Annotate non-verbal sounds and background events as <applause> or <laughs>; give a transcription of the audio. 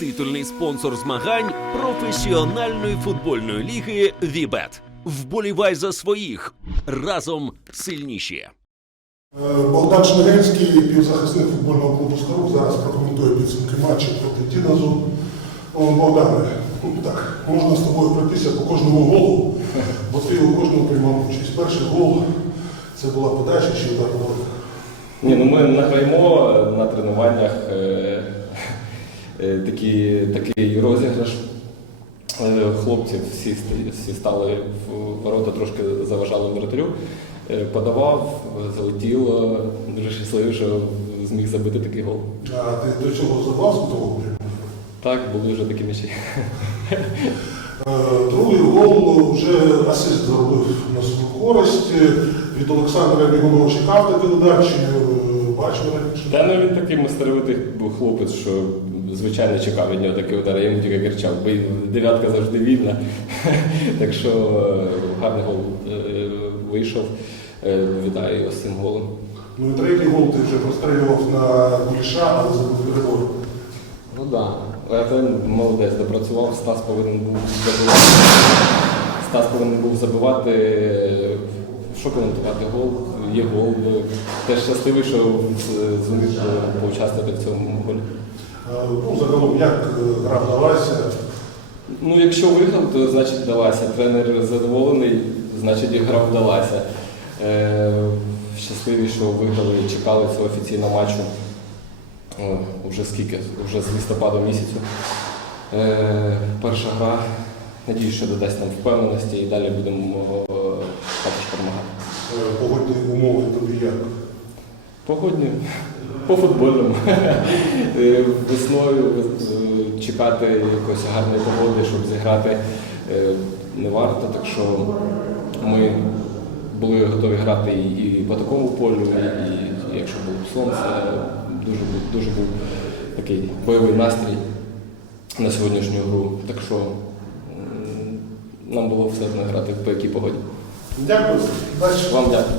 Титульний спонсор змагань професіональної футбольної ліги Вібет. Вболівай за своїх разом сильніші. Е, Богдан Шмирянський, півзахисник футбольного клубу «Скорук», зараз прокоментує підсумки матчу проти Діназу. Богдане, ну так, можна з тобою пройтися по кожному голу, бо ти у кожному приймав участь. Перший гол це була подача чи удар. Ні, ну ми награємо на тренуваннях е, такі, такий розіграш. Е, Хлопці всі, всі стали в ворота, трошки заважали воротарю. Е, Подавав, залетіло, дуже щасливий, що зміг забити такий гол. А ти до цього забав з того? Так, були вже такі м'ячі. Е, Другий гол вже асист зробив на свою користь. Е, Від Олександра Бігунова чекав такий удар, чи бачив? Та ну він такий мастеровитий був хлопець, що звичайно чекав від нього такий удар, я йому тільки кричав, бо дев'ятка завжди вільна. <laughs> так що е, гарний гол е, вийшов. Е, Вітаю його з цим голом. Ну і третій гол ти вже прострілював на Куліша, але забив Григорій. Ну так. Да. Артем молодець допрацював, Стас повинен був забивати. Стас повинен був забивати. Що коментувати? Гол, є гол. Теж щасливий, що зумів е, поучаствувати в цьому голі. Е, Ну, загалом, як е, гра вдалася, Ну, якщо виграв, то значить вдалася. Тренер задоволений, значить і гра вдалася. Щасливі, що виграли і чекали цього офіційного матчу. Вже скільки? Вже з листопада місяцю. Перша гра. Надіюсь, що додасть нам впевненості і далі будемо Погодні, по футбольному. Е, Весною е, чекати якоїсь гарної погоди, щоб зіграти е, не варто. Так що ми були готові грати і по такому полю, і, якщо було сонце, дуже, був- дуже був такий бойовий настрій на сьогоднішню гру. Так що нам було все одно грати по якій погоді. Дякую. Вам дякую.